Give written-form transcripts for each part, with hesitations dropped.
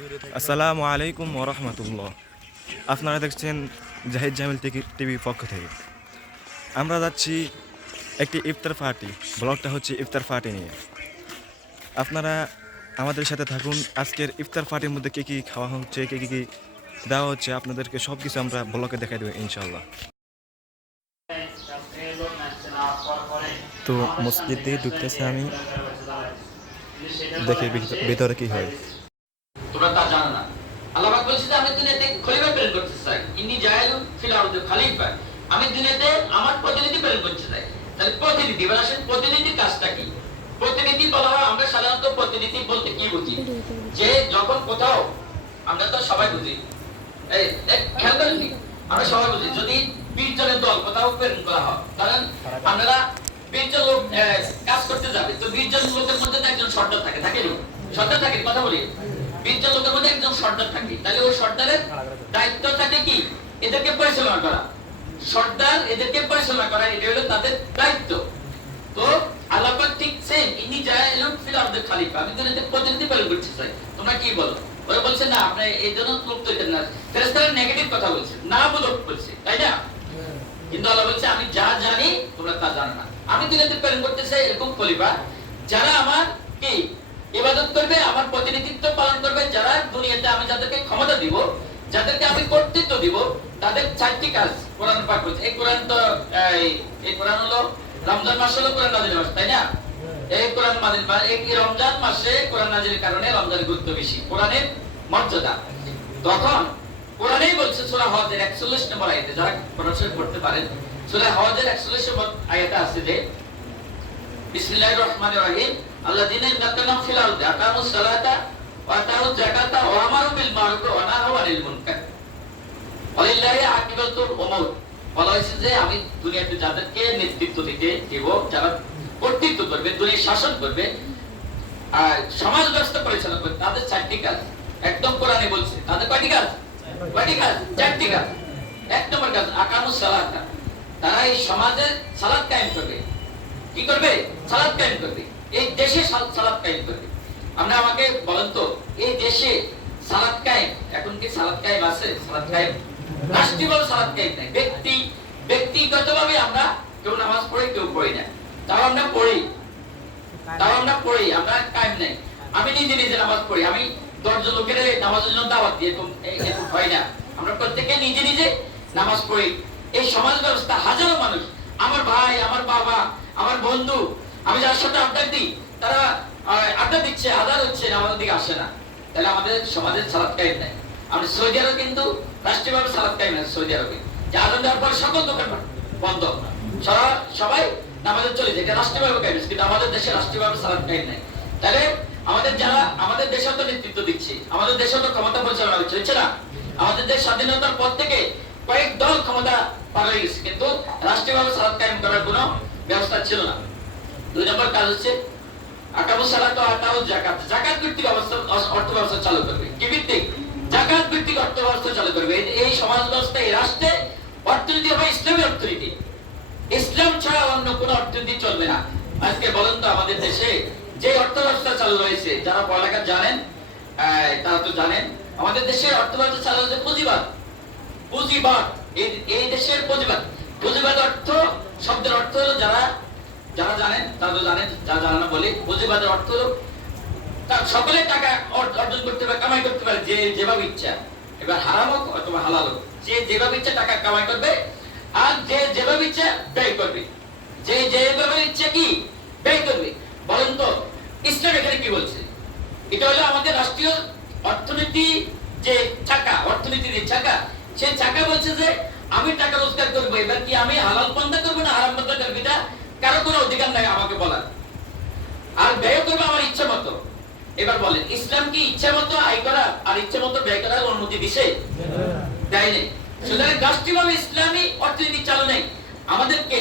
আসসালামু আলাইকুম ওয়া রাহমাতুল্লাহ। আপনারা দেখছেন জাহিদ জামিল টিভি পক্ষ থেকে। আমরা যাচ্ছি একটি ইফতার পার্টি, ব্লগটা হচ্ছে ইফতার পার্টি নিয়ে। আপনারা আমাদের সাথে থাকুন। আজকের ইফতার পার্টির মধ্যে কী কী খাওয়া হচ্ছে, কী দেওয়া হচ্ছে, আপনাদেরকে সব কিছু আমরা ব্লগে দেখাই দেবো ইনশাল্লাহ। তো মসজিদ দিয়ে ঢুকতেছে, আমি দেখি ভিতরে কি হয়। তোমরা তা জানো না। আল্লাহ পাক বলছে যে আমি দুনিয়াতে খলিফা প্রেরণ করতে চাই, ইন্নী জাইলুন ফিল আরদি খলিফা, আমি দুনিয়াতে আমার প্রতিনিধি প্রেরণ করতে চাই। তাহলে প্রতিনিধি এবার আসেন, প্রতিনিধির কাজটা কি? প্রতিনিধি বলা হয়, আমরা সাধারণত প্রতিনিধি বলতে কি বুঝি? যে যখন কোথাও, আমরা তো সবাই বুঝি, এই খেয়াল করেননি, আমরা সবাই বুঝি যদি 20 জনের দল কোথাও প্রেরণ করা হয়, কারণ আপনারা 20 জন লোক কাজ করতে যাবে, তো 20 জন লোকের মধ্যে তো একজন সর্দার থাকে, থাকে না? সর্দার থাকে, কথা বলি, 20 জন লোকের মধ্যে একজন সর্দার থাকে। তাহলে ওই সর্দারের দায়িত্ব থাকে কি? এদেরকে পরিচালনা করা। সর্দার এদেরকে পরিচালনা করা, এটা হলো তাদের দায়িত্ব। তো আল্লাহ পাক ঠিক সেম, ইন্নী জাইলুন ফিল আরদি খলিফা, আমি দুনিয়াতে প্রতিনিধি প্রেরণ করতে চাই। তোমরা কি বলো? ওরা বলছে না, আপনি এই জন্য লোক তৈরি না। ফেরেশতারা নেগেটিভ কথা বলছে, না বোধক বলছে, তাই না? কিন্তু আল্লাহ বলছে আমি যা জানি তোমরা তা জানো না। আমি দুনিয়াতে প্রেরণ করতে চাই এরকম খলিফা, যারা আমার কি ইবাদত করবে, আমার প্রতিনিধিত্ব পালন করবে, যারা দুনিয়াতে আমি যাদেরকে ক্ষমতা দিব, যাদেরকে আমি কর্তৃত্ব দিব, তাদের 4টি কাজ কোরআন পাক বলছে। এই কোরআন তো এই কোরআন হলো রমজান মাস, হলো কোরআন নাযিল মাস, তাই না? এই কোরআন নাযিল মাস, এই রমজান মাসে কোরআন নাযিলের কারণে রমজানের গুরুত্ব বেশি, কোরআনের মর্যাদা। তখন কোরআনেই বলছে সূরা হজের 41 নম্বর আয়াতে, যারা কোরআন শরীফ পড়তে পারেন, সূরা হজের 41 নম্বর আয়াতে আছে যে বিসমিল্লাহির রহমানির রহিম, আল্লাযীনা ইয়াতাকাল্লামুনা ফিল আরদি আকামুস সালাতা ওয়া আতাউজ যাকাতা ওয়া আমারু বিল মারুফ ওয়া নাহাউ আনিল মুনকার ওয়ালিল্লাহি আকিবাতুল উমুর। বলা হয়েছে যে আমি দুনিয়াতে যাদেরকে নেতৃত্ব দিতে দেব, যারা কর্তৃত্ব করবে, দুনিয়া শাসন করবে, আর সমাজ ব্যবস্থা পরিচালনা করবে, তাদের 4টি কাজ একদম কোরআনে বলছে। তাদের কয়টি কাজ? কয়টি কাজ? 4টি কাজ। 1 নম্বর কাজ আকামুস সালাতা, তারা এই সমাজে সালাত কায়েম করবে। কি করবে? সালাত কায়েম করবে। এই দেশে সালাত কায়েম করবে। আমরা আমাকে বলেন তো, এই দেশে সালাত কায়েম, এখন কি সালাত কায়েম আছে? সালাত কায়েম রাষ্ট্রীয়ভাবে সালাত কায়েম নাই, ব্যক্তিগতভাবে আমরা কেউ নামাজ পড়ি, কেউ পড়ি না। তাও আমরা পড়ি, আমরা কায়েম নাই। আমি নিজে নিজে নামাজ পড়ি, আমি 10 জন লোকের নামাজের জন্য দাওয়াত দিই, এরকম হয় না। আমরা প্রত্যেকে নিজে নিজে নামাজ পড়ি। এই সমাজ ব্যবস্থা, হাজারো মানুষ, আমার ভাই, আমার বাবা, আমার বন্ধু, আমি যার সাথে আড্ডা দিই, তারা আড্ডা দিচ্ছে, আদার হচ্ছে, আমাদের দিকে আসে না। তাহলে আমাদের সমাজের সালাত কায়েম নাই। আমরা সৌদি আরবে কিন্তু রাষ্ট্রীয়ভাবে সালাত কায়েম আছে। সৌদি আরবে যে আযান দেওয়ার পর সকল দোকান বন্ধ, সবাই নামাজে চলে যায়, এটা রাষ্ট্রীয়ভাবে কায়েম আছে। কিন্তু আমাদের দেশে রাষ্ট্রীয়ভাবে সালাত কায়েম নাই। তাহলে আমাদের যারা আমাদের দেশে তো নেতৃত্ব দিচ্ছে, আমাদের দেশে তো ক্ষমতা পরিচালনা হচ্ছে না। আমাদের দেশ স্বাধীনতার পর থেকে কয়েক দল ক্ষমতা পার হয়ে গেছে, কিন্তু রাষ্ট্রীয়ভাবে সালাত কায়েম করার কোনো ব্যবস্থা ছিল না। 2 নম্বর কাজ হচ্ছে আকামুস সালাত ওয়া আতাউজ যাকাত, যাকাত ভিত্তিক অর্থ ব্যবস্থা চালু করবে। কি ভিত্তিক? যাকাত ভিত্তিক অর্থ ব্যবস্থা চালু করবে। এই সমাজ ব্যবস্থা, এই রাষ্ট্রে অর্থনীতি হবে ইসলামী অর্থনীতি। ইসলাম ছাড়া অন্য কোনো অর্থনীতি চলবে না। আজকে বলেন তো, আমাদের দেশে যে অর্থ ব্যবস্থা চালু রয়েছে, যারা পড়ালেখা জানেন তারা তো জানেন, আমাদের দেশে অর্থ ব্যবস্থা চালু হচ্ছে পুঁজিবাদ। এই দেশের পুঁজিবাদ অর্থ শব্দের অর্থ হলো, যারা জানেন তারা তো জানেন, যারা জানে না বলে, পুঁজিবাদের অর্থ হলো সকলে টাকা অর্জন করতে পারে, কামাই করতে পারে যে যেভাবে ইচ্ছা। এবার হারাম হোক অথবা হালাল হোক, যে যেভাবে ইচ্ছা টাকা কামাই করবে, আর যে যেভাবে ইচ্ছা ব্যয় করবে, যে যেভাবে ইচ্ছা কি ব্যয় করবে। বলেন তো ইসলাম এখানে কি বলছে? এটা হলো আমাদের রাষ্ট্রীয় অর্থনীতি, যে চাকা, অর্থনীতির যে চাকা, সেই চাকা বলছে যে আমি টাকা রোজগার করবো। এবার কি আমি হালাল পন্থা করবো না হারাম পন্থা করবো, এটা কারো কোনো অধিকার নাই আমাকে বলার। আর ব্যয় করবো আমার ইচ্ছা মতো। এবার বলেন, ইসলাম কি ইচ্ছা মতো আয় করা আর ইচ্ছা মতো ব্যয় করার অনুমতি দিছে? দেয় নাই। সুতরাং রাষ্ট্রীয়ভাবে ইসলামী অর্থনীতি চালু নেই আমাদেরকে,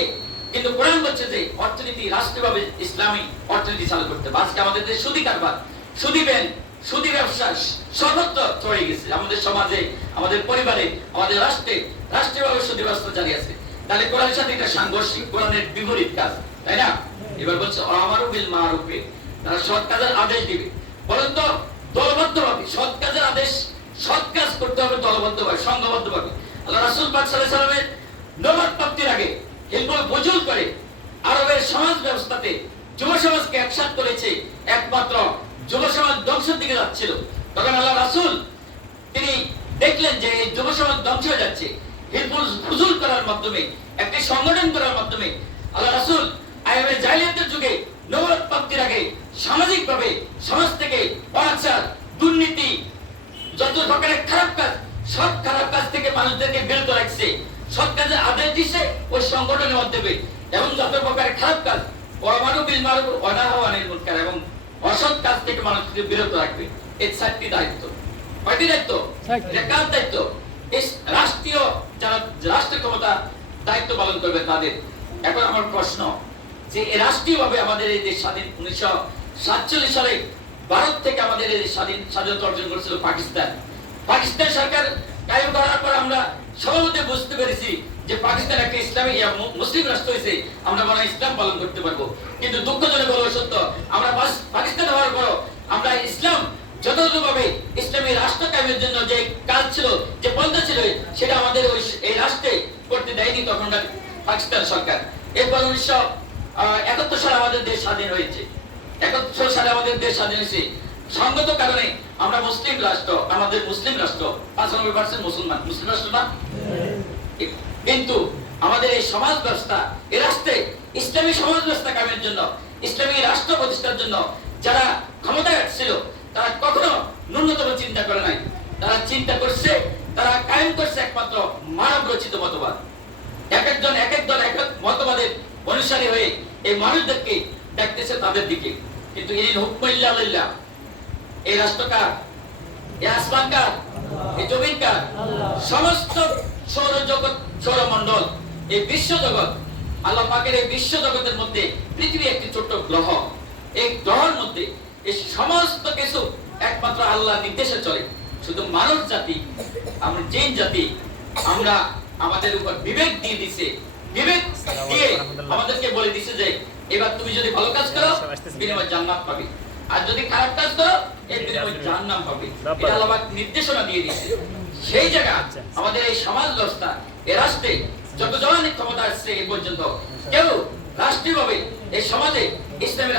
কিন্তু কোরআন বলছে যে অর্থনীতি রাষ্ট্রীয়ভাবে ইসলামী অর্থনীতি চালু করতে। আজকে আমাদের দেশে সুদী কারবার, সুদী ব্যাংক, সুদী ব্যবসা সর্বত্র ছড়িয়ে গেছে। আমাদের সমাজে, আমাদের পরিবারে, আমাদের রাষ্ট্রে রাষ্ট্রীয়ভাবে সুদী ব্যবস্থা চালিয়ে আছে। তাহলে কোরআনের সাথে এটা সাংঘর্ষিক, কোরআনের বিপরীত কাজ, তাই না? এবার বলছে আমারু বিল মারুফে, তারা সৎ কাজের আদেশ দিবে। বলেন তো, দলবদ্ধভাবে সৎ কাজের আদেশ বাংলাদেশ সৎ কাজ করতে হবে দলবদ্ধভাবে, সংঘবদ্ধভাবে। আল্লাহ রাসূল পাক সাল্লাল্লাহু আলাইহি সাল্লামের নবুয়ত প্রাপ্তির আগে হিলফুল ফুজুল করে আরবের সমাজ ব্যবস্থাতে যুব সমাজকে একসাথ করেছে, একমাত্র যুব সমাজ ধ্বংসের দিকে যাচ্ছিল। তখন আল্লাহ রাসূল তিনি দেখলেন যে এই যুব সমাজ ধ্বংস হয়ে যাচ্ছে, হিলফুল ফুজুল করার মাধ্যমে, একটি সংগঠন করার মাধ্যমে আল্লাহ রাসূল আইয়ুবে জাহেলিয়াতের যুগে নবুয়ত প্রাপ্তির আগে সামাজিকভাবে সমাজ থেকে অনাচার, দুর্নীতি, যত প্রকারের খারাপ কাজ, সব খারাপ কাজ থেকে মানুষদেরকে বিরত রাখছে, সৎ কাজের আদেশ দিচ্ছে ওই সংগঠনের মাধ্যমে। এবং যত প্রকারের খারাপ কাজ, ওয়ামারু বিল মারুফ ওয়া নাহু আনিল মুনকার, এবং অসৎ কাজ থেকে মানুষকে বিরত রাখবে। এই চারটি দায়িত্ব। কয়টি দায়িত্ব? এটা কার দায়িত্ব? এই রাষ্ট্রীয় যারা রাষ্ট্রীয় ক্ষমতা দায়িত্ব পালন করবে তাদের। এখন আমার প্রশ্ন যে রাষ্ট্রীয়ভাবে আমাদের এই দেশ স্বাধীন 1947 সালে ভারত থেকে আমাদের এই স্বাধীনতা অর্জন করেছিল পাকিস্তান। পাকিস্তান সরকার কায়েম করার পর আমরা সবাই বুঝতে পেরেছি যে পাকিস্তান একটা ইসলামী মুসলিম রাষ্ট্র হয়েছে, আমরা মনে হয় ইসলাম পালন করতে পারবো। কিন্তু দুঃখজনক হলো সত্য, আমরা পাকিস্তান হওয়ার পর আমরা ইসলাম যথাযথভাবে ইসলামী রাষ্ট্র কায়েমের জন্য যে কাজ ছিল, যে পন্থা ছিল, সেটা আমাদের এই রাষ্ট্রে করতে দেয়নি তখনকার পাকিস্তান সরকার। এরপর 1971 সালে আমাদের দেশ স্বাধীন হয়েছে। 71 সালে আমাদের দেশ স্বাধীন হয়েছে। সঙ্গত কারণে আমরা মুসলিম রাষ্ট্র, আমাদের মুসলিম রাষ্ট্র, 95% মুসলমান, মুসলিম রাষ্ট্র না? কিন্তু আমাদের এই সমাজ ব্যবস্থা, এই রাষ্ট্রে ইসলামী সমাজ ব্যবস্থা কায়েমের জন্য, ইসলামী রাষ্ট্র প্রতিষ্ঠার জন্য যারা ক্ষমতায় আসছিল তারা কখনো ন্যূনতম চিন্তা করে নাই। তারা চিন্তা করছে, তারা কায়েম করছে একমাত্র মানব রচিত মতবাদ। এক একজন এক এক দল এক এক মতবাদের অনুসারী হয়ে এই মানুষদেরকে ডাকতেছে তাদের দিকে। কিন্তু ইনি হুকমাইল্লাহ আল্লাহ, এই রাষ্ট্র কার? এই আসমান কার? এই জমিন কার? সমস্ত সৌরজগৎ, সৌরমণ্ডল, এই বিশ্ব জগৎ, আল্লাহ পাকের এই বিশ্ব জগতের মধ্যে পৃথিবী একটি ছোট্ট গ্রহ। এই গ্রহের মধ্যে এই সমস্ত কিছু একমাত্র আল্লাহর নির্দেশে চলে। শুধু মানব জাতি, আমরা জিন জাতি, আমরা আমাদের উপর বিবেক দিয়ে দিছে, বিবেক দিয়ে আমাদেরকে বলে দিছে যে এবার তুমি যদি ভালো কাজ করো বিনিময়ে জান্নাত পাবে, আর যদি খারাপ কাজ করো এর বিনিময়ে জাহান্নাম পাবে। এটা আল্লাহ পাক নির্দেশনা দিয়ে দিয়েছে। সেই জায়গা আমাদের এই সমাজ ব্যবস্থা, এই রাষ্ট্রে যত জনগণের ক্ষমতা আসছে এই পর্যন্ত কেউ রাষ্ট্রীয়ভাবে এই সমাজে ইসলামী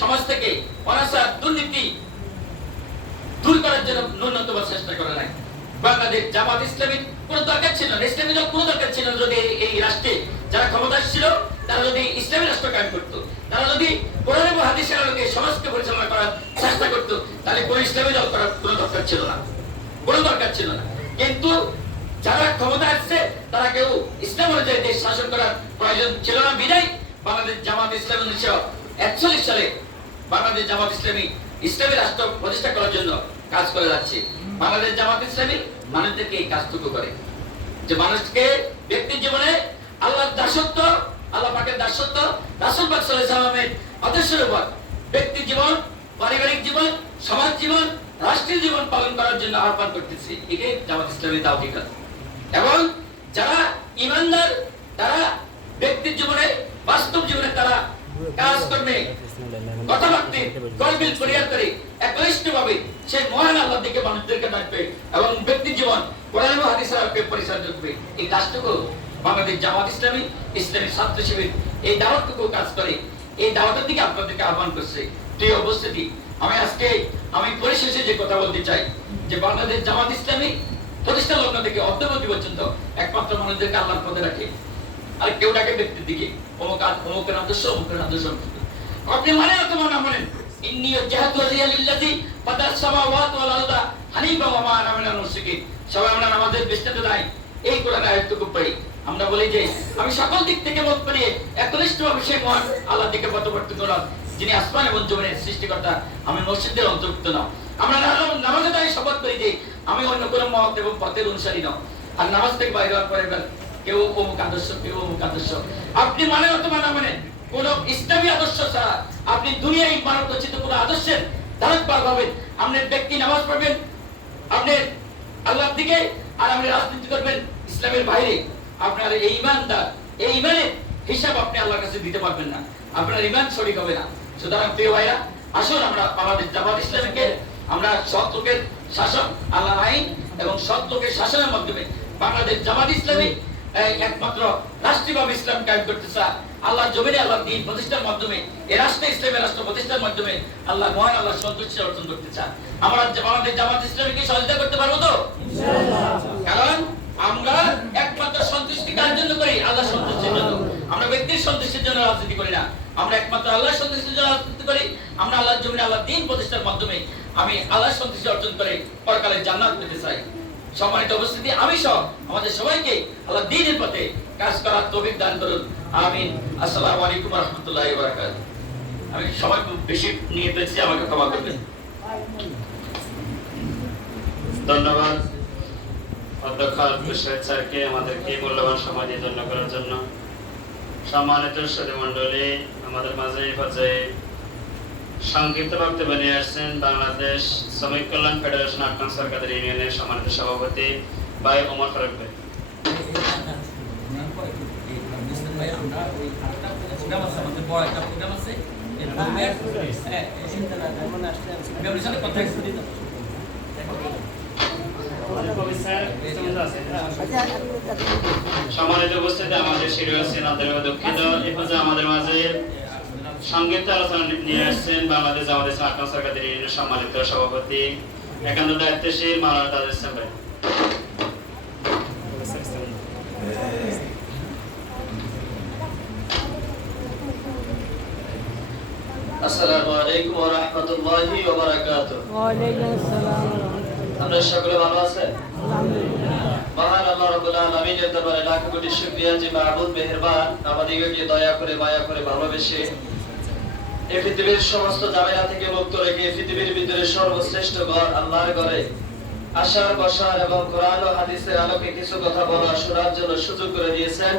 সমাজ থেকে অনাচার, দুর্নীতি দূর করার জন্য ন্যূনতম চেষ্টা করে নাই। বাংলাদেশ জামাত ইসলামীর কোনো দরকার ছিল না, ইসলামী দল কোনো দরকার ছিল না। যদি এই রাষ্ট্রে যারা ক্ষমতা ছিল তারা যদি ইসলামী রাষ্ট্র কায়েম করতো, তারা যদি কোরআন এবং হাদিসের আলোকে সমাজকে পরিচালনা করার চেষ্টা করতো, তাহলে কোনো ইসলামী দল করার কোনো দরকার ছিল না, কোনো দরকার ছিল না। কিন্তু যারা ক্ষমতা আসছে তারা কেউ ইসলাম অনুযায়ী দেশ শাসন করার প্রয়োজন ছিল না বিধায় বাংলাদেশ জামাত ইসলামী 1941 সালে বাংলাদেশ জামাত ইসলামী ইসলামী রাষ্ট্র প্রতিষ্ঠা করার জন্য কাজ করে যাচ্ছে। বাংলাদেশ জামাত ইসলামী মানুষদেরকে এই কাজটুকু করে যে মানুষকে ব্যক্তির জীবনে আল্লাহর দাসত্ব, আল্লাহ পাকের দাসত্ব, রাসূল পাক সাল্লাল্লাহু আলাইহি ওয়াসাল্লামের আদর্শের উপর ব্যক্তি জীবন, পারিবারিক জীবন, সমাজ জীবন, রাষ্ট্রীয় জীবন পালন করার জন্য আহ্বান করতেছে। এটাই জামাত ইসলামী দাওয়াতি কাজ। এবং যারা ঈমানদার তারা ব্যক্তির জীবনে, বাস্তব জীবনে তারা কাজ করবে, কথাবার্তা গর্বিল পরিহার করে একনিষ্ঠভাবে সেই মহান আল্লাহর দিকে মানুষদেরকে ডাকবে এবং ব্যক্তি জীবন কোরআন এবং হাদিসের আলোকে পরিচালনা করবে। এই কাজটুকু বাংলাদেশ জামাত ইসলামী, ইসলামী ছাত্র শিবির এই দাওয়াতটুকু কাজ করে। এই দাওয়াতের দিকে আপনাদেরকে আহ্বান করছে। প্রিয় উপস্থিতি, আমি পরিশেষে যে কথা বলতে চাই যে বাংলাদেশ জামাত ইসলামী প্রতিষ্ঠা লগ্ন থেকে অদ্যাবধি পর্যন্ত একমাত্র মানুষদেরকে আল্লাহর পথে রাখে, আর কেউ ডাকে ব্যক্তির দিকে, অমুকের আদর্শ, অমুকের আদর্শ। আপনি মানে অথবা না মানেন, ইন্নী ওয়াজহাতু ওয়াজহিয়া লিল্লাযী ফাতারাস সামাওয়াতি ওয়াল আরদা হানিফা ওয়া মা আনা মিনাল মুশরিকিন। সবাই আমরা নামাজের বিস্তারিত দাই এই কোরআন আয়াতটুকু পড়ি। আমরা বলি যে আমি সকল দিক থেকে মত করিয়ে একনিষ্ঠভাবে সেই মহান আল্লাহর দিকে পথপ্রদর্শন করলাম যিনি আসমান এবং জমিনের সৃষ্টিকর্তা। আমি মসজিদের অন্তর্ভুক্ত না। আমরা নামাজে দাঁড়িয়ে শপথ করি যে আমি অন্য কোনো মত এবং পথের অনুসারী নয়। আর নামাজ থেকে বাইরে হওয়ার পরে কেউ অমুক আদর্শ, কেউ অমুক আদর্শ। আপনি মানে অথবা না মানেন, কোন ইসলামী আদর্শ ছাড়া আপনি দুনিয়ায় মানব রচিত কোন আদর্শের ধারক পার হবেন। আপনি ব্যক্তি নামাজ পড়বেন আপনার আল্লাহর দিকে, আর আপনি রাজনীতি করবেন ইসলামের বাইরে। আপনার এই ঈমানদার, এই ঈমানের হিসাব আপনি আল্লাহর কাছে দিতে পারবেন না, আপনার ঈমান সঠিক হবে না। সুতরাং প্রিয় ভাইরা, আসুন আমরা আমাদের জামাত ইসলামীকে আমরা সৎ লোকের শাসন, আল্লাহর আইন এবং সৎ লোকের শাসনের মাধ্যমে বাংলাদেশ জামাত ইসলামী একমাত্র রাষ্ট্রীয়ভাবে ইসলাম কায়েম করতে চায়। আল্লাহর জমিনে আল্লাহর দ্বীন প্রতিষ্ঠার মাধ্যমে, এই রাষ্ট্রে ইসলামের রাষ্ট্র প্রতিষ্ঠার মাধ্যমে আল্লাহ মহান আল্লাহর সন্তুষ্টি অর্জন করতে চায়। আমরা বাংলাদেশ জামাত ইসলামীকে সহযোগিতা করতে পারবো তো? কারণ আমরা একমাত্র সন্তুষ্টি কার জন্য করি? আল্লাহর সন্তুষ্টির জন্য। আমরা ব্যক্তির সন্তুষ্টির জন্য রাজনীতি করি না, আমরা একমাত্র আল্লাহর সন্তুষ্টির জন্য রাজনীতি করি। আমরা আল্লাহর জমিনে আল্লাহর দ্বীন প্রতিষ্ঠার মাধ্যমে আমি আল্লাহর সন্তুষ্টি অর্জন করে পরকালের জান্নাত পেতে চাই। সম্মানিত উপস্থিতি, আমি সহ আমাদের সবাইকে আল্লাহ দ্বীনের পথে কাজ করার তৌফিক দান করুন, আমিন। আসসালামু আলাইকুম ওয়া রাহমাতুল্লাহি ওয়া বারাকাতুহু। আমি সময় খুব বেশি নিয়ে ফেলছি, আমাকে ক্ষমা করবেন। ধন্যবাদ অধ্যক্ষ আলফুস স্যারকে আমাদেরকে মূল্যবান সময় দিয়ে জন্য করার জন্য। সম্মানিত সুধী মণ্ডলী, আমাদের মাঝে এই পর্যায়ে সংক্ষিপ্ত বক্তব্য নিয়ে আসছেন বাংলাদেশ শ্রমিক কল্যাণ ফেডারেশন আটকান সরকারের ইউনিয়নের সম্মানিত সভাপতি ভাই ওমর ফারুক ভাই। সম্মানিত উপস্থিতি, আমাদের শিরোয়াসীন দুঃখিত এ পর্যায়ে আমাদের মাঝে সংক্ষিপ্ত আলোচনা নিয়ে আসছেন বাংলাদেশ জামাত ইসলামী আটকান সরকারের ইউনিয়নের সম্মানিত সভাপতি একান্ত দায়িত্বশীল মাওলানা তাজুল ইসলাম ভাই। আসসালামু আলাইকুম ওয়া রাহমাতুল্লাহি ওয়া বারাকাতুহু। ওয়া আলাইকুম আসসালাম। আপনারা সকলে ভালো আছেন? মহান আল্লাহ রাব্বুল আলামিনের দরবারে লাখ কোটি শুকরিয়া যে মাবুদ মেহেরবান আমাদেরকে দয়া করে মায়া করে ভালোবেসে এই পৃথিবীর সমস্ত ঝামেলা থেকে মুক্ত রেখে পৃথিবীর ভিতরে সর্বশ্রেষ্ঠ ঘর আল্লাহর ঘরে আসার বসার এবং কোরআন ও হাদিসের আলোকে কিছু কথা বলা শোনার জন্য সুযোগ করে দিয়েছেন।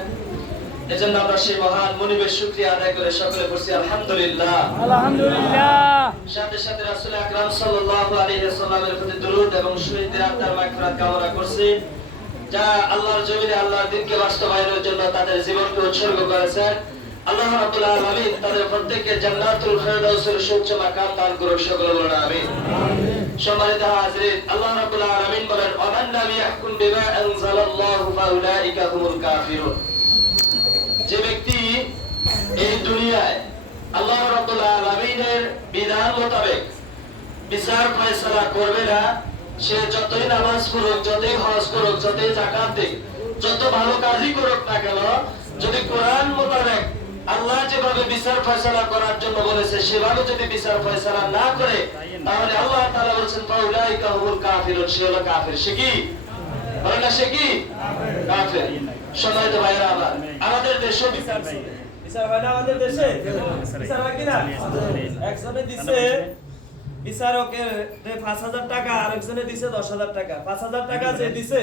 এজন্য আমরা সেই মহান মুনিবের শুকরিয়া আদায় করে সকলে বলছি আলহামদুলিল্লাহ। আলহামদুলিল্লাহ। সাথে সাথে রাসূল আকরাম সাল্লাল্লাহু আলাইহি ওয়াসাল্লামের প্রতি দরুদ এবং শহীদদের আত্মার মাগফিরাত কামনা করছি, যা আল্লাহর জমিনে আল্লাহর দ্বীনকে বাস্তবায়নের জন্য তাদের জীবনকে উৎসর্গ করেছেন। আল্লাহ রাব্বুল আলামিন তাদের প্রত্যেককে জান্নাতুল ফেরদাউসের সুউচ্চ মাকাম দান করুন, সকলে বলুন আমিন। সম্মানিত হাজিরিন, আল্লাহ রাব্বুল আলামিন বলেন, ওয়ামান লাম ইয়াহকুম বিমা আনজালাল্লাহু ফাউলাইকা হুমুল কাফিরুন। যে ব্যক্তি এই দুনিয়ায় আল্লাহ রাব্বুল আলামিনের বিধান মোতাবেক বিচার ফয়সালা করবে না, সে যতই নামাজ পড়ুক, যতই হজ করুক, যতই যাকাত দিক, যত ভালো কাজই করুক না কেন, যদি কোরআন মোতাবেক আল্লাহ যেভাবে বিচার ফয়সালা করার জন্য বলেছে সেভাবে যদি বিচার ফয়সালা না করে, তাহলে আল্লাহ তাআলা বলেছেন ফাউলাইকা হুমুল কাফিরুন, সে হলো কাফির। সে কি বলেন না? সে কি কাফির। সম্মানিত ভাইরা, আমাদের দেশে বিচার হয় না, আমাদের দেশে বিচার হয় কিনা? একজনে দিছে বিচারকের ৫,০০০ টাকা, আরেকজনে দিছে ১০,০০০ টাকা। ৫,০০০ টাকা যে দিছে,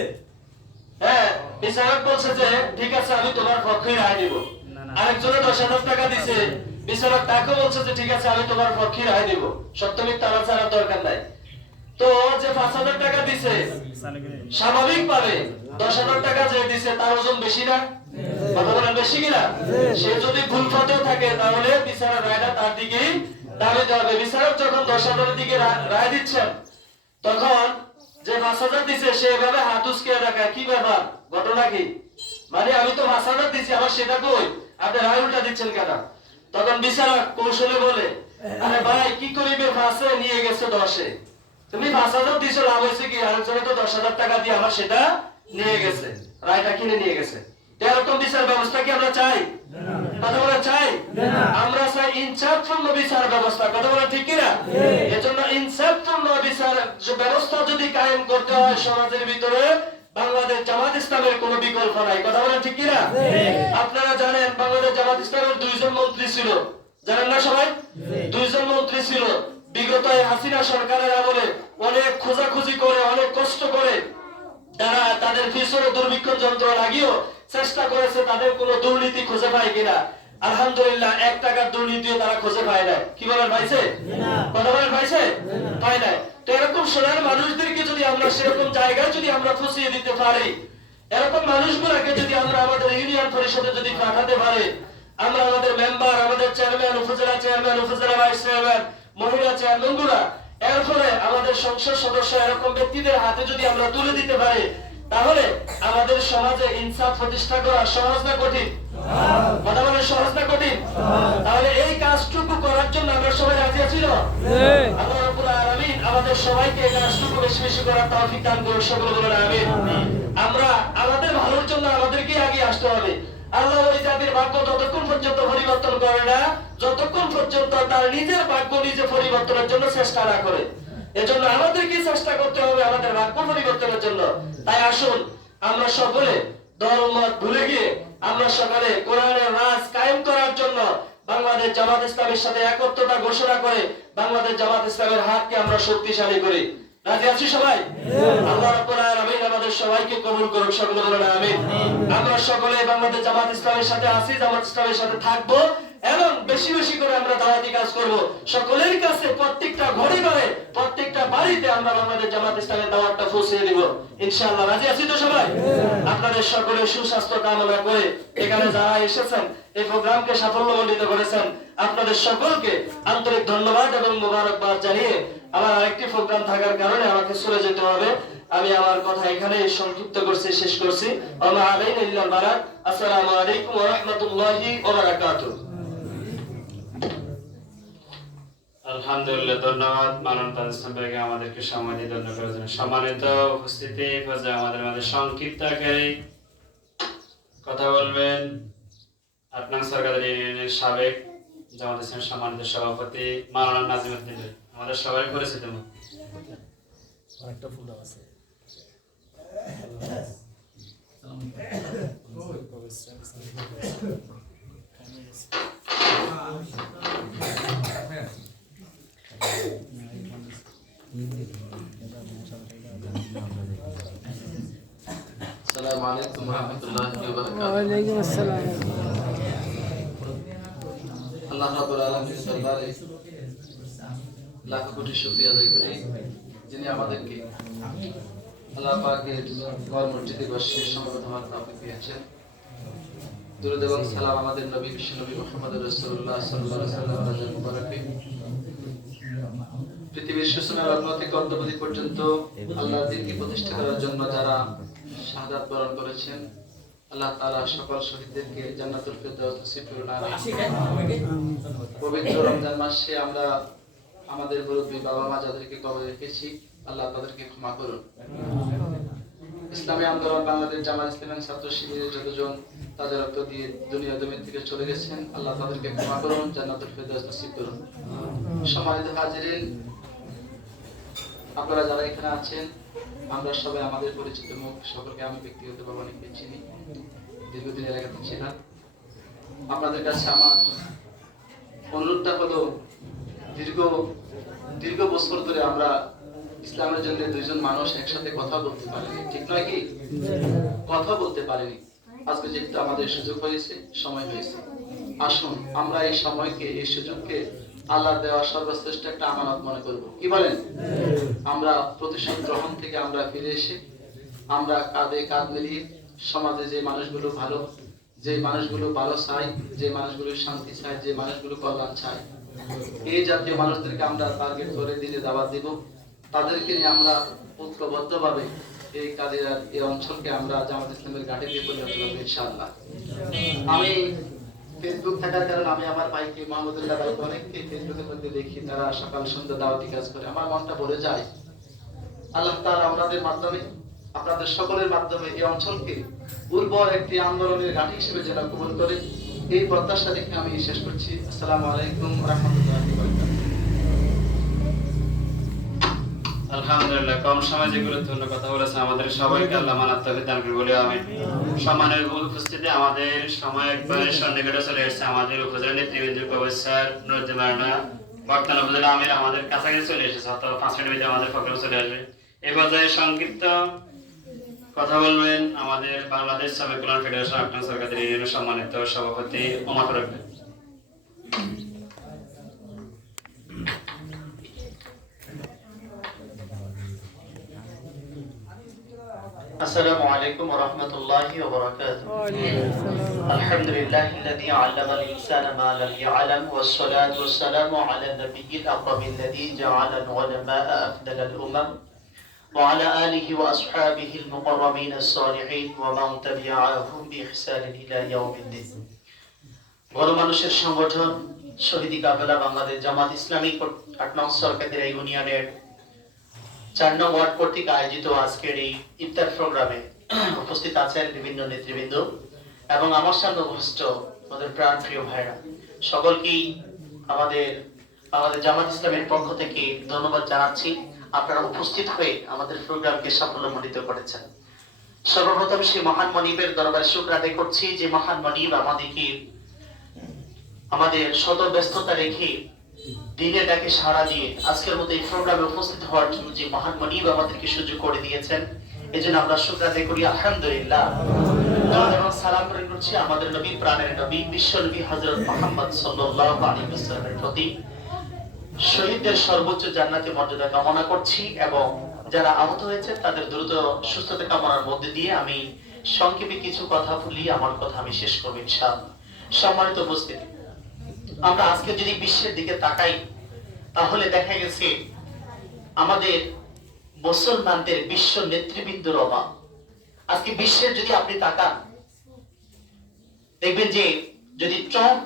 হ্যাঁ, বিচারক বলছে যে ঠিক আছে আমি তোমার পক্ষে রায় দিব। আরেকজনে ১০,০০০ টাকা দিছে, বিচারক তাকে বলছে যে ঠিক আছে আমি তোমার পক্ষে রায় দিব, সত্য মিথ্যা আলোচনার দরকার নাই। তো যে ৫,০০০ টাকা দিছে স্বাভাবিক ভাবে ১০,০০০ টাকা যে দিছে তার ওজন বেশি না? কথা বলেন, বেশি কিনা? সে যদি ভুল পথেও থাকে তাহলে বিচারক রায়টা তার দিকেই দাবিতে হবে। বিচারক যখন ১০,০০০ দিকে রায় দিচ্ছেন, তখন যে ৫,০০০ দিছে সে এভাবে হাত উস্কে দেখায়, কি ব্যাপার, ঘটনা কি? মানে আমি তো ৫,০০০ দিছি, আবার সেটা কই, আপনি রায় উল্টা দিচ্ছেন কেন? তখন বিচারক কৌশলে বলে, আরে ভাই কি করিবে, ৫-এ নিয়ে গেছে ১০-এ, তুমি ৫,০০০ দিছো, লাভ হয়েছে কি? আরেকজনে তো ১০,০০০ টাকা দিয়ে আমার সেটা নিয়ে গেছে, রায়টা কিনে নিয়ে গেছে। এরকম বিচার ব্যবস্থা কি আমরা চাই? কথা বলে চাই? আমরা চাই ইনসাফপূর্ণ বিচার ব্যবস্থা। কথা বলে ঠিক কিনা? এজন্য ইনসাফপূর্ণ বিচার ব্যবস্থা যদি কায়েম করতে হয় সমাজের ভিতরে, বাংলাদেশ জামাত ইসলামের কোনো বিকল্প নাই। কথা বলে ঠিক কিনা? আপনারা জানেন বাংলাদেশ জামাত ইসলামের ২ জন মন্ত্রী ছিল, জানেন না সবাই? ২ জন মন্ত্রী ছিল। বিগত হাসিনা সরকারের আমলে অনেক খোঁজাখুঁজি করে, অনেক কষ্ট করে তারা তাদের পিছনে দুর্ভিক্ষণ যন্ত্র লাগিয়েও চেষ্টা করেছে তাদের কোনো দুর্নীতি খুঁজে পায় কিনা। আলহামদুলিল্লাহ ১ টাকার দুর্নীতিও তারা খুঁজে পায় না। কি বলেন, পাইছে? কথা বলেন, পাইছে? পায় নাই। তো এরকম সোনার মানুষদেরকে যদি আমরা সেরকম জায়গায় যদি আমরা ফুসিয়ে দিতে পারি, এরকম মানুষগুলোকে যদি আমরা আমাদের ইউনিয়ন পরিষদে যদি পাঠাতে পারি, আমরা আমাদের মেম্বার, আমাদের চেয়ারম্যান, উপজেলা চেয়ারম্যান, উপজেলা ভাইস চেয়ারম্যান, মহিলা চেয়ারম্যান গুলা এর ফলে আমাদের সংসদ সদস্য এরকম ব্যক্তিদের হাতে যদি আমরা তুলে দিতে পারি, তাহলে আমাদের সমাজে ইনসাফ প্রতিষ্ঠা করা সহজ না কঠিন? কথা বলে সহজ না কঠিন? তাহলে এই কাজটুকু করার জন্য আমরা সবাই রাজি আছি না? আল্লাহ রাব্বুল আলামিন আমাদের সবাইকে এই কাজটুকু বেশি বেশি করার তৌফিক দান করুন, সকলে বলেন আমিন। আমরা আমাদের ভালোর জন্য আমাদেরকে এগিয়ে আসতে হবে। আল্লাহ ওই জাতির ভাগ্য ততক্ষণ পর্যন্ত পরিবর্তন করে না যতক্ষণ পর্যন্ত তার নিজের ভাগ্য নিজে পরিবর্তনের জন্য চেষ্টা না করে। এজন্য আমাদেরকে চেষ্টা করতে হবে আমাদের ভাগ্য পরিবর্তনের জন্য। তাই আসুন আমরা সকলে দলমত ভুলে গিয়ে আমরা সকলে কোরআনের রাজ কায়েম করার জন্য বাংলাদেশ জামাত ইসলামের সাথে একত্রতা ঘোষণা করে বাংলাদেশ জামাত ইসলামের হাতকে আমরা শক্তিশালী করি। রাজি আছি সবাই? আল্লাহ রাব্বুল আলামিন আমাদের সবাইকে কবুল করুন, সকলে বলেন আমিন। আমরা সকলে বাংলাদেশ জামাত ইসলামের সাথে আছি, জামাত ইসলামের সাথে থাকবো এবং বেশি বেশি করে আমরা দাওয়াতি কাজ করব। সকলের কাছে প্রত্যেকটা ঘরে ঘরে প্রত্যেকটা বাড়িতে আমরা বাংলাদেশ জামাত ইসলামের দাওয়াতটা পৌঁছে দিব ইনশাআল্লাহ। রাজি আছি তো সবাই? আপনাদের সকলের সুস্বাস্থ্য কামনা করে এখানে যারা এসেছেন এই প্রোগ্রামকে সাফল্যমণ্ডিত করেছেন আপনাদের সকলকে আন্তরিক ধন্যবাদ এবং মোবারকবাদ জানিয়ে আমার আরেকটি প্রোগ্রাম থাকার কারণে আমাকে চলে যেতে হবে। আমি আমার কথা এখানে সংক্ষিপ্ত করছি, শেষ করছি। ওয়া আলাইনা ইল্লাল বারাক। আসসালামু আলাইকুম ওয়া রাহমাতুল্লাহি ওয়া বারাকাতুহু। আলহামদুলিল্লাহ, ধন্যবাদ মানন তাজ ইসলাম ভাইকে আমাদেরকে সময় দিয়ে ধন্য করার জন্য। সম্মানিত উপস্থিতি, আমাদের মাঝে সংক্ষিপ্ত আকারে কথা বলবেন ৮ নং সরকার ইউনিয়নের সাবেক জামাত ইসলামের সম্মানিত সভাপতি মাওলানা নাজিমউদ্দিন ভাই, আমাদের সবাই পরিচিত মুখ। আসসালামু আলাইকুম ওয়া রাহমাতুল্লাহি ওয়া বারাকাতুহু। ওয়ালাইকুম আসসালাম। আল্লাহ রাব্বুল আলামিনের দরবারে লাখ কোটি শুকরিয়া আদায় করি যিনি আমাদেরকে আল্লাহ পাকের ঘর মসজিদে বসে সমবেত হওয়ার তৌফিক দিয়েছেন। দুরূদ এবং সালাম আমাদের নবী বিশ্ব নবী মুহাম্মদ রাসূলুল্লাহ সাল্লাল্লাহু আলাইহি ওয়াসাল্লামের মুবারকে। পৃথিবীর সূচনা লগ্ন থেকে অদ্যাবধি পর্যন্ত আল্লাহর দ্বীনকে প্রতিষ্ঠা করার জন্য যারা শাহাদাত বরণ করেছেন, আল্লাহ তাআলা সকল শহীদদেরকে জান্নাতুল ফেরদাউস নসিব করুন। পবিত্র রমজান মাসে আমরা আমাদের মুরব্বী বাবা মা যাদেরকে কবরে রেখেছি, আল্লাহ তাদেরকে ক্ষমা করুন। ইসলামী আন্দোলন বাংলাদেশ জামাত ইসলামী ছাত্র শিবিরের যতজন তাদের রক্ত দিয়ে দুনিয়া জমিন থেকে চলে গেছেন, আল্লাহ তাদেরকে ক্ষমা করুন, জান্নাতুল ফেরদাউস নসিব করুন। সম্মানিত হাজিরিন, আপনারা যারা এখানে আছেন, আমরা সবাই আমাদের পরিচিত মুখ, সকলকে আমি ব্যক্তিগতভাবে অনেককে চিনি, দীর্ঘদিন এলাকাতে ছিলাম। আপনাদের কাছে আমার অনুরোধটা হলো, দীর্ঘ বছর ধরে আমরা ইসলামের জন্য দুইজন মানুষ একসাথে কথা বলতে পারিনি, ঠিক নয় কি? কথা বলতে পারিনি। আজকে যেহেতু আমাদের সুযোগ হয়েছে, সময় হয়েছে, আসুন আমরা এই সময়কে, এই সুযোগকে আল্লাহ দেওয়া সর্বশ্রেষ্ঠ একটা আমানত মনে করব। কি বলেন? আমরা প্রতিশোধ গ্রহণ থেকে আমরা ফিরে এসে আমরা কাঁধে কাঁধ মিলিয়ে সমাজে যে মানুষগুলো ভালো চায়, যে মানুষগুলো শান্তি চায়, যে মানুষগুলো কল্যাণ চায়, এই জাতীয় মানুষদেরকে আমরা টার্গেট করে দিনে দাওয়াত দিব। তাদেরকে নিয়ে আমরা ঐক্যবদ্ধভাবে এই কাদের এই অঞ্চলকে আমরা জামাত ইসলামের ঘাঁটি দিয়ে পরিণত করবো ইনশাআল্লাহ। আমি ফেসবুক থাকার কারণে আমি আমার ভাইকে মাহমুদুল্লাহ ভাইকে অনেককে ফেসবুকের মধ্যে দেখি, তারা সকাল সন্ধ্যা দাওয়াতি কাজ করে, আমার মনটা ভরে যায়। আল্লাহ তাআলা আমাদের মাধ্যমে, আপনাদের সকলের মাধ্যমে এই অঞ্চলকে উর্বর একটি আন্দোলনের ঘাঁটি হিসেবে যেন কবুল করে, এই প্রত্যাশা দেখে আমি শেষ করছি। আসসালামু আলাইকুম ওয়া রাহমাতুল্লাহি ওয়া বারাকাতুহু। আলহামদুলিল্লাহ, কম সময় যে গুরুত্বপূর্ণ কথা বলেছেন, আমাদের সবাইকে আল্লাহ মানার তৌফিক দান করুন বলে আমি সম্মানের উপস্থিতি। আমাদের সময় একবারে সন্নিকটে চলে এসেছে। আমাদের উপজেলা নেতৃবৃন্দ কবির স্যার, নুরুদ্দিন মাওলানা, বর্তমান উপজেলা আমির আমাদের কাছাকাছি চলে এসেছে, হয়তো 5 মিনিটের মধ্যে আমাদের প্রোগ্রাম চলে আসবে। এই পর্যায়ে সংক্ষিপ্ত কথা বলবেন আমাদের বাংলাদেশ সাবেক কল্যাণ ফেডারেশন ৮ নং সরকারি ইউনিয়নের সম্মানিত সভাপতি ওমর ফারুক। আসসালামু আলাইকুম ওয়া রাহমাতুল্লাহি ওয়া বারাকাতুহু। আলহামদুলিল্লাহিল্লাযী আল্লামাল ইনসানা মা লাম ইয়া'লাম ওয়াস সালাতু ওয়াস সালামু আলা নাবিয়্যিল আকরামিল্লাযী জা'আলাল উলামা'a আফদালাল উমাম ওয়া আলা আলিহি ওয়া আসহাবিহিল মুকাররামিনাস সালিহিন ওয়া মান তাবি'আহুম বিইহসানিন ইলা ইয়াউমিদ্দিন। গণমানুষের সংগঠন শহীদি কাফেলা বাংলাদেশ জামাত ইসলামী ৮ নং সরকারের ইউনিয়নের ৪ নং ওয়ার্ড কর্তৃক আয়োজিত আজকের এই ইফতার প্রোগ্রামে উপস্থিত আছেন বিভিন্ন নেতৃবৃন্দ এবং আমার সামনে উপস্থিত আমাদের প্রাণপ্রিয় ভাইরা, সকলকেই আমাদের জামাত ইসলামের পক্ষ থেকে ধন্যবাদ জানাচ্ছি। আপনারা উপস্থিত হয়ে আমাদের প্রোগ্রামকে সাফল্যমণ্ডিত করেছেন। সর্বপ্রথম সেই মহান মনিবের দরবারে শুকর আদায় করছি যে মহান মনিব আমাদেরকে আমাদের শত ব্যস্ততা রেখে দিনে ডাকে সাড়া দিয়ে আজকের মতো এই প্রোগ্রামে উপস্থিত হওয়ার জন্য যে মহান মনিব আমাদেরকে সুযোগ করে দিয়েছেন, এজন্য আমরা শুকর আদায় করি আলহামদুলিল্লাহ। এবং সালাম প্রেরণ করছি আমাদের নবী, প্রাণের নবী, বিশ্ব নবী হযরত মুহাম্মদ সাল্লাল্লাহু আলাইহি ওয়াসাল্লামের প্রতি। শহীদদের সর্বোচ্চ জান্নাতি মর্যাদা কামনা করছি এবং যারা আহত হয়েছে তাদের দ্রুত সুস্থতা কামনার মধ্যে দিয়ে আমি সংক্ষেপে কিছু কথা বলি, আমার কথা আমি শেষ করব ইনশাআল্লাহ। সম্মানিত উপস্থিতি, আমরা আজকে যদি বিশ্বের দিকে তাকাই তাহলে দেখা গেছে আমাদের মুসলমানদের বিশ্ব নেতৃবৃন্দের অভাব। আজকে বিশ্বের যদি আপনি তাকান দেখবেন যে যদি টপ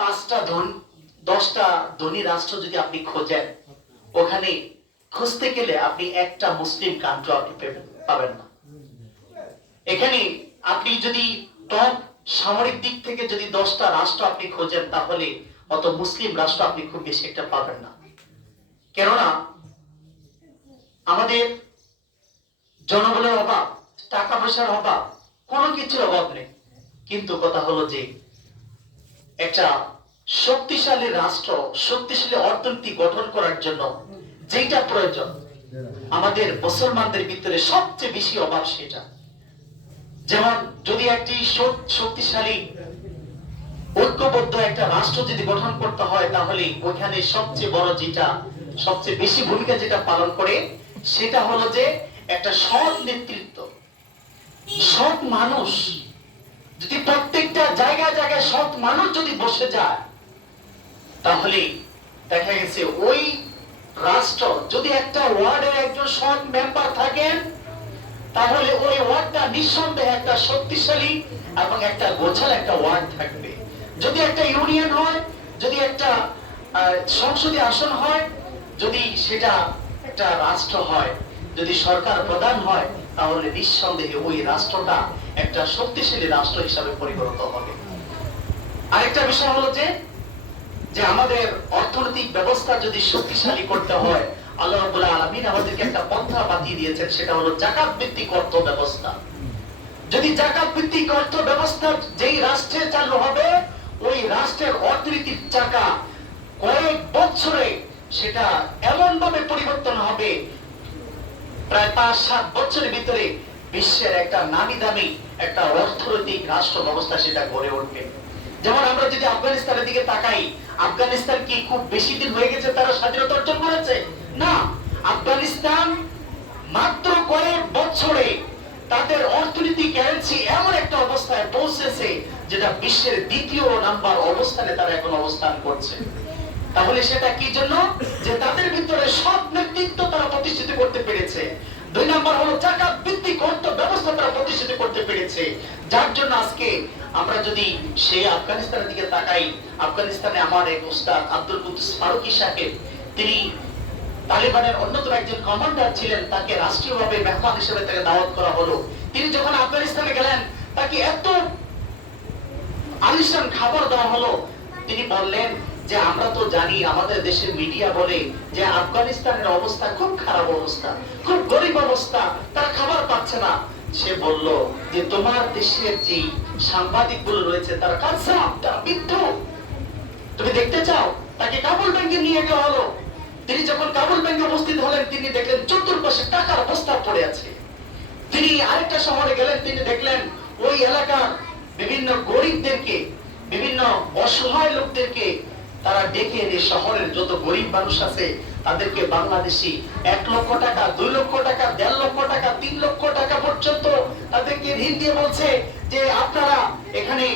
10টা ধনী রাষ্ট্র যদি আপনি খোঁজেন, ওখানে খুঁজতে গেলে আপনি একটা মুসলিম কান্ট্রি আপনি পাবেন না। এখানে আপনি যদি টপ সামরিক দিক থেকে যদি 10টা রাষ্ট্র আপনি খোঁজেন তাহলে অত মুসলিম রাষ্ট্র আপনি খুব বেশি একটা পাবেন না। কেননা আমাদের জনবলের অভাব, টাকা পয়সার অভাব, কোনো কিছুর অভাব নেই, কিন্তু কথা হলো যে একটা শক্তিশালী রাষ্ট্র, শক্তিশালী অর্থনীতি গঠন করার জন্য যেটা প্রয়োজন আমাদের মুসলমানদের ভিতরে সবচেয়ে বেশি অভাব সেটা। যেমন যদি একটি শক্তিশালী ঐক্যবদ্ধ একটা রাষ্ট্র যদি গঠন করতে হয় তাহলে ওইখানে সবচেয়ে বড় যেটা সবচেয়ে বেশি ভূমিকা যেটা পালন করে সেটা হলো যে একটা সৎ নেতৃত্ব, সৎ মানুষ। যদি প্রত্যেকটা জায়গায় জায়গায় সৎ মানুষ যদি বসে যায় তাহলে দেখা গেছে ওই রাষ্ট্র যদি একটা ওয়ার্ডের একজন সৎ মেম্বার থাকেন তাহলে ওই ওয়ার্ডটা নিঃসন্দেহে একটা শক্তিশালী এবং একটা গোছাল একটা ওয়ার্ড থাকবে। যদি একটা ইউনিয়ন হয়, যদি একটা সংসদীয় আসন হয়, যদি সেটা একটা রাষ্ট্র হয়, যদি সরকার প্রধান হয় তাহলে নিঃসন্দেহে ওই রাষ্ট্রটা একটা শক্তিশালী রাষ্ট্র হিসাবে পরিণত হবে। আরেকটা বিষয় হলো যে আমাদের অর্থনৈতিক ব্যবস্থা যদি শক্তিশালী করতে হয় আল্লাহ রাব্বুল আলামিন আমাদেরকে একটা পন্থা বাতিয়ে দিয়েছেন, সেটা হলো যাকাত ভিত্তিক অর্থ ব্যবস্থা। যদি যাকাত ভিত্তিক অর্থ ব্যবস্থা যেই রাষ্ট্রে চালু হবে ওই রাষ্ট্রের অর্থনৈতিক চাকা কয়েক বছরে সেটা এমন ভাবে পরিবর্তন হবে, প্রায় ৫-৭ বছরের ভিতরে বিশ্বের একটা নামি দামি একটা অর্থনৈতিক রাষ্ট্র ব্যবস্থা সেটা গড়ে উঠবে। যেমন আমরা যদি আফগানিস্তানের দিকে তাকাই, আফগানিস্তান কি খুব বেশি দিন হয়ে গেছে তারা স্বাধীনতা অর্জন করেছে? না, আফগানিস্তান মাত্র কয়েক বছরে তাদের অর্থনৈতিক কারেন্সি এমন একটা অবস্থায় পৌঁছেছে যেটা বিশ্বের ২য় নাম্বার অবস্থানে তারা এখন অবস্থান করছে। তাহলে সেটা কি জন্য? যে তাদের ভিতরে সৎ নেতৃত্ব তারা প্রতিষ্ঠিত করতে পেরেছে। ২ নাম্বার হলো যাকাত ভিত্তিক অর্থ ব্যবস্থা তারা প্রতিষ্ঠিত করতে পেরেছে, যার জন্য আজকে আমরা যদি সেই আফগানিস্তানের দিকে তাকাই, আফগানিস্তানে আমার এক উস্তাদ আব্দুল কুদ্দুস ফারুকি সাহেব, তিনি তালিবানের অন্যতম একজন কমান্ডার ছিলেন, তাকে রাষ্ট্রীয়ভাবে মেহমান হিসেবে তাকে দাওয়াত করা হলো। তিনি যখন আফগানিস্তানে গেলেন তাকে এত আলিশান খাবার দেওয়া হলো, তিনি বললেন যে আমরা তো জানি, আমাদের দেশের মিডিয়া বলে যে আফগানিস্তানের অবস্থা খুব খারাপ অবস্থা, খুব গরিব অবস্থা, তারা খাবার পাচ্ছে না। সে বলল যে তোমার দেশের যে সাংবাদিক গুলো রয়েছে তারা কাযযাব, তারা মিথ্যু। তুমি দেখতে চাও? তাকে কাবুল ব্যাংকে নিয়ে যাওয়া হলো। তিনি যখন কাবুল ব্যাংকে উপস্থিত হলেন তিনি দেখলেন চতুর্পাশে টাকার বস্তা পড়ে আছে। তিনি আরেকটা শহরে গেলেন, তিনি দেখলেন ওই এলাকার বিভিন্ন গরিবদেরকে, বিভিন্ন অসহায় লোকদেরকে তারা ডেকে এনে শহরের যত গরিব মানুষ আছে তাদেরকে বাংলাদেশি ১ লক্ষ টাকা, ২ লক্ষ টাকা, ১.৫ লক্ষ টাকা, ৩ লক্ষ টাকা পর্যন্ত ঋণ দিয়ে বলছে যে আপনারা এখানে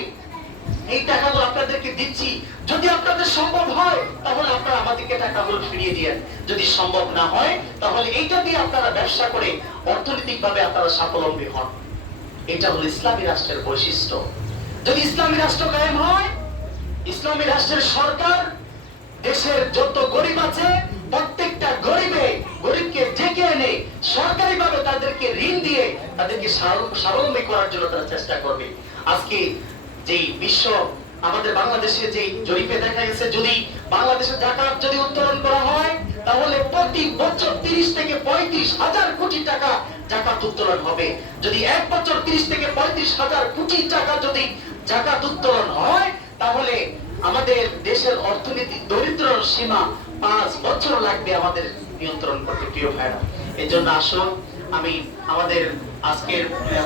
এই টাকাগুলো আপনাদেরকে দিচ্ছি, যদি আপনাদের সম্ভব হয় তাহলে আপনারা আমাদেরকে টাকাগুলো ফিরিয়ে দিয়েন, যদি সম্ভব না হয় তাহলে এইটা দিয়ে আপনারা ব্যবসা করে অর্থনৈতিকভাবে আপনারা স্বাবলম্বী হন। এটা হলো ইসলামী রাষ্ট্রের বৈশিষ্ট্য। যদি ইসলামী রাষ্ট্র কায়েম হয়, ইসলামী রাষ্ট্রের সরকার দেশের যত গরিব আছে প্রত্যেকটা গরিবকে ডেকে এনে সরকারিভাবে তাদেরকে ঋণ দিয়ে তাদেরকে স্বাবলম্বী করার জন্য তারা চেষ্টা করবে। আজকে যেই বিশ্ব আমাদের বাংলাদেশে যে জরিপে দেখা গেছে, যদি বাংলাদেশের জাকাত যদি উত্তোলন করা হয় তাহলে প্রতি বছর 30 থেকে 35 হাজার কোটি টাকা জাকাত উত্তোলন হবে। যদি এক বছর 30 থেকে 35 হাজার কোটি টাকা যদি জাকাত উত্তোলন হয় তাহলে আমাদের দেশের অর্থনীতি দরিদ্র সীমা 5 বছর লাগবে আমাদের নিয়ন্ত্রণ করতে। প্রিয় ভাইরা, এই জন্য আসুন আমি আমাদের আজকের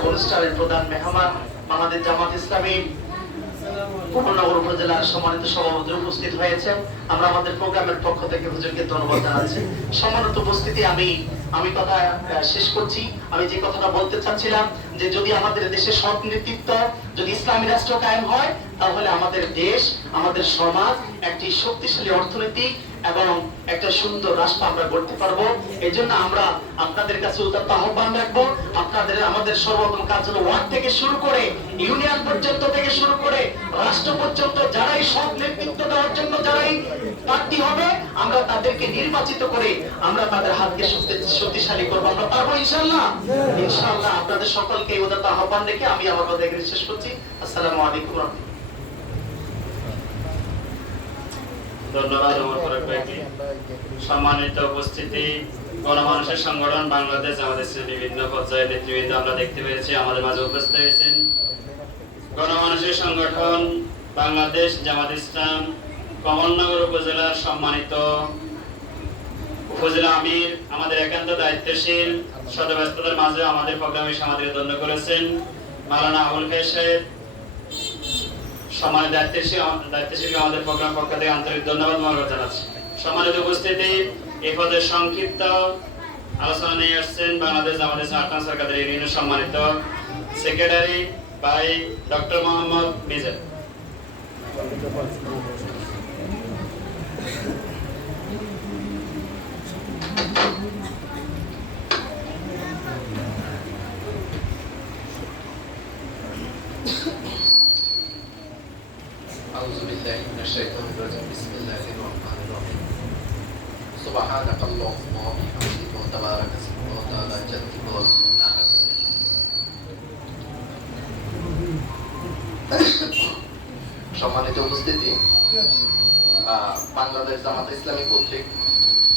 অনুষ্ঠানের প্রধান মেহমান বাংলাদেশ জামাত ইসলামী উপনগর উপজেলার সম্মানিত সভাপতি উপস্থিত হয়েছেন। আমরা আমাদের প্রোগ্রামের পক্ষ থেকে হুজুরকে ধন্যবাদ জানাচ্ছি। সম্মানিত উপস্থিতি, আমি কথা শেষ করছি। আমি যে কথাটা বলতে চাচ্ছিলাম যে যদি আমাদের দেশে সৎ নেতৃত্ব, যদি ইসলামী রাষ্ট্র কায়েম হয় তাহলে আমাদের দেশ, আমাদের সমাজ একটি শক্তিশালী অর্থনীতি এবং একটা সুন্দর রাষ্ট্র আমরা গড়তে পারবো। এই জন্য আমরা আপনাদের কাছে উদাত্ত আহ্বান রাখবো। আমাদের সর্বপ্রথম কাজ হলো ওয়ার্ড থেকে শুরু করে ইউনিয়ন পর্যন্ত থেকে শুরু করে রাষ্ট্র পর্যন্ত যারাই সৎ নেতৃত্ব দেওয়ার জন্য যারাই প্রার্থী হবে আমরা তাদেরকে নির্বাচিত করে আমরা তাদের হাতকে শক্তিশালী করবো। আমরা পারবো ইনশাআল্লাহ। ইনশাআল্লাহ আপনাদের সকলকে এই উদাত্ত আহ্বান রেখে আমি আমার কথা এখানে শেষ করছি। আসসালামু আলাইকুম ওয়া রাহমাতুল্লাহ। ধন্যবাদ ওমর ফারুক ভাইকে। সম্মানিত উপস্থিতি, গণমানুষের সংগঠন বাংলাদেশ জামাত ইসলামী বিভিন্ন পর্যায়ের নেতৃবৃন্দ আমরা দেখতে পেয়েছি আমাদের মাঝে উপস্থিত হয়েছেন। গণমানুষের সংগঠন বাংলাদেশ জামাত ইসলাম কমলনগর উপজেলার সম্মানিত উপজেলা আমির, আমাদের একান্ত দায়িত্বশীল, শত ব্যস্ততার মাঝে আমাদের প্রোগ্রামে আমাদের ধন্য করেছেন মাওলানা আবুল খায়ের সাহেব। সম্মানিত দায়িত্বশীল আমাদের প্রোগ্রাম পক্ষ থেকে আন্তরিক ধন্যবাদ মহব্বত জানাচ্ছি। সম্মানিত উপস্থিতি, এই পদের সংক্ষিপ্ত আলোচনা নিয়ে আসছেন বাংলাদেশ জামাত ইসলামী আটকান সরকারের ইউনিয়নের সম্মানিত সেক্রেটারি ভাই ডক্টর মোহাম্মদ মিজান। أعوذ بالله من الشيطان الرجيم بسم الله الرحمن الرحيم سبحانك اللهم وبحمدك وتبارك اسمك وتعالى جدك والأحد সম্মানিত উপস্থিতি, বাংলাদেশ জামাত ইসলামী কর্তৃক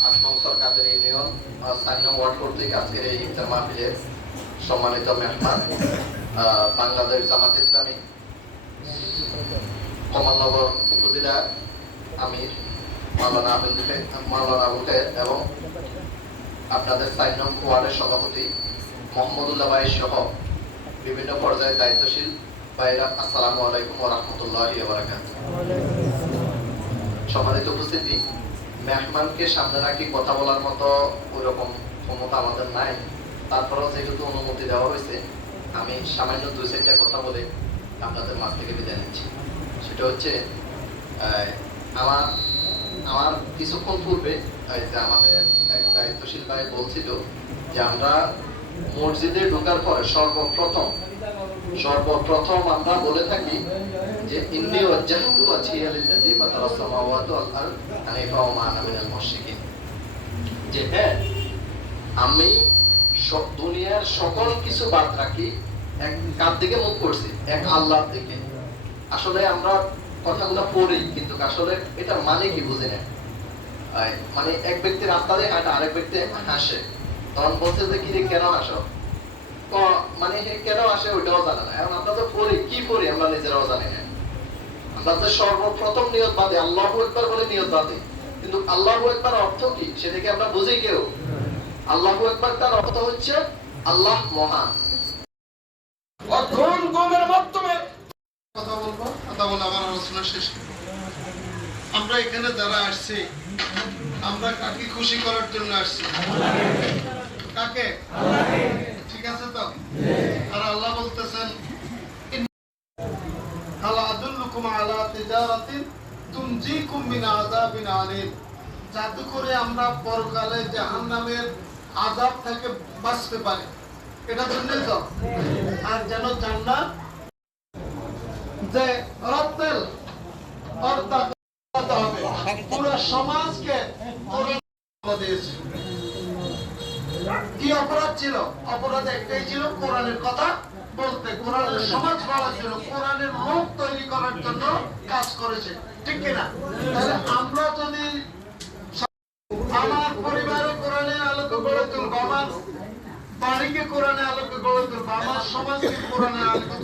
8 নং সরকারের ইউনিয়ন 4 নং ওয়ার্ড কর্তৃক আজকের এই ইফতার মাহফিলের সম্মানিত মেহমান বাংলাদেশ জামাত ইসলামী কমলনগর উপজেলা আমির মাওলানা আবুল খায়ের এবং আপনাদের 4 নং ওয়ার্ডের সভাপতি মোহাম্মদুল্লাহ ভাই সহ বিভিন্ন পর্যায়ে দায়িত্বশীল ভাইরা, আসসালামু আলাইকুম ওয়া রাহমাতুল্লাহি ওয়া বারাকাতুহু। সম্মানিত উপস্থিতি, মেহমানকে সামনে রাখি কথা বলার মতো ওইরকম ক্ষমতা আমাদের নাই, তারপরেও যেহেতু অনুমতি দেওয়া হয়েছে আমি সামান্য 2-4টা কথা বলে আপনাদের মাঝ থেকে বিদায় নিচ্ছি। সেটা হচ্ছে আমার কিছুক্ষণ পূর্বে আমাদের এক দায়িত্বশীল ভাই বলছিল যে আমরা মসজিদে ঢোকার পরে সর্বপ্রথম আমরা বলে থাকি যে ইন্নী ওয়াজজাহতু ওয়াজহিয়া লিল্লাযী ফাতারাস সামাওয়াতি ওয়াল আরদ হানিফা ওয়া মা আনা মিনাল মুশরিকিন, যে হ্যাঁ আমি দুনিয়ার সকল কিছু বাদ রাখি, এক কার দিকে মুখ করছি, এক আল্লাহর দিকে। আসলে আমরা কথাগুলো পড়ি কিন্তু আসলে এটা মানে কি বুঝি না। মানে এক ব্যক্তি রাস্তা দিয়ে হাঁটা, আরেক ব্যক্তি হাসে, তখন বলছে যে কি রে কেন হাসো, মানে কেন আসে ওইটাও জানে না। এখন আমরা তো পড়ি, কি পড়ি আমরা নিজেরাও জানি না। আমরা তো সর্বপ্রথম নিয়ত বাঁধি, আল্লাহু আকবার বলে নিয়ত বাঁধি, কিন্তু আল্লাহু আকবার অর্থ কি সেটাকে আমরা বুঝি কেউ? আল্লাহু আকবার তার অর্থ হচ্ছে আল্লাহ মহান। কথা বলে আমার আলোচনা শেষ করব। আমরা এখানে যারা আসছি আমরা কাকে খুশি করার জন্য আসছি? কাকে? ঠিক আছে তো? আর আল্লাহ বলতেছে আলা তিজারাতিন তুনজিকুম মিন আযাবিন আলীম, যাতে করে আমরা পরকালে জাহান্নামের আযাব থেকে বাঁচতে পারি। এটা জন্যই তো। আর যেন জান্নাত যে রত্নেল অর্থাৎ হবে পুরো সমাজকে দিয়েছে। কি অপরাধ ছিল? অপরাধ একটাই ছিল, কোরআনের কথা বলতে, কোরআনের সমাজ গড়া ছিল, কোরআনের লোক তৈরি করার জন্য কাজ করেছে, ঠিক কিনা? তাহলে আমরা যদি আমার পরিবারে কোরআনের আলোকে গড়ে তুলবো, আমার বাড়িকে কোরআনের আলোকে গড়ে তুলবো, আমার সমাজকে কোরআনের আলোকে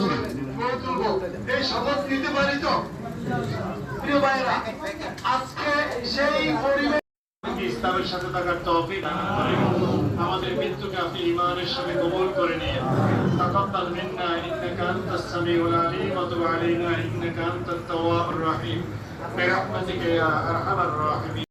গড়ে তুলবো, এই শপথ নিতে পারি তো? প্রিয় ভাইরা, আজকে সেই পরিবেশ ইসলামের সাথে থাকার তৌফিক দান করেন। আমাদের মৃত্যুকে আপনি ঈমানের সাথে কবুল করে নিন। তাকাব্বাল মিন্না ইন্নাকা আনতাস সামিউল আলিম ওয়া তুব আলাইনা ইন্নাকা আনতাত তাওয়াবুর রহিম বিরহমাতিকা ইয়া আরহামার রাহিমিন।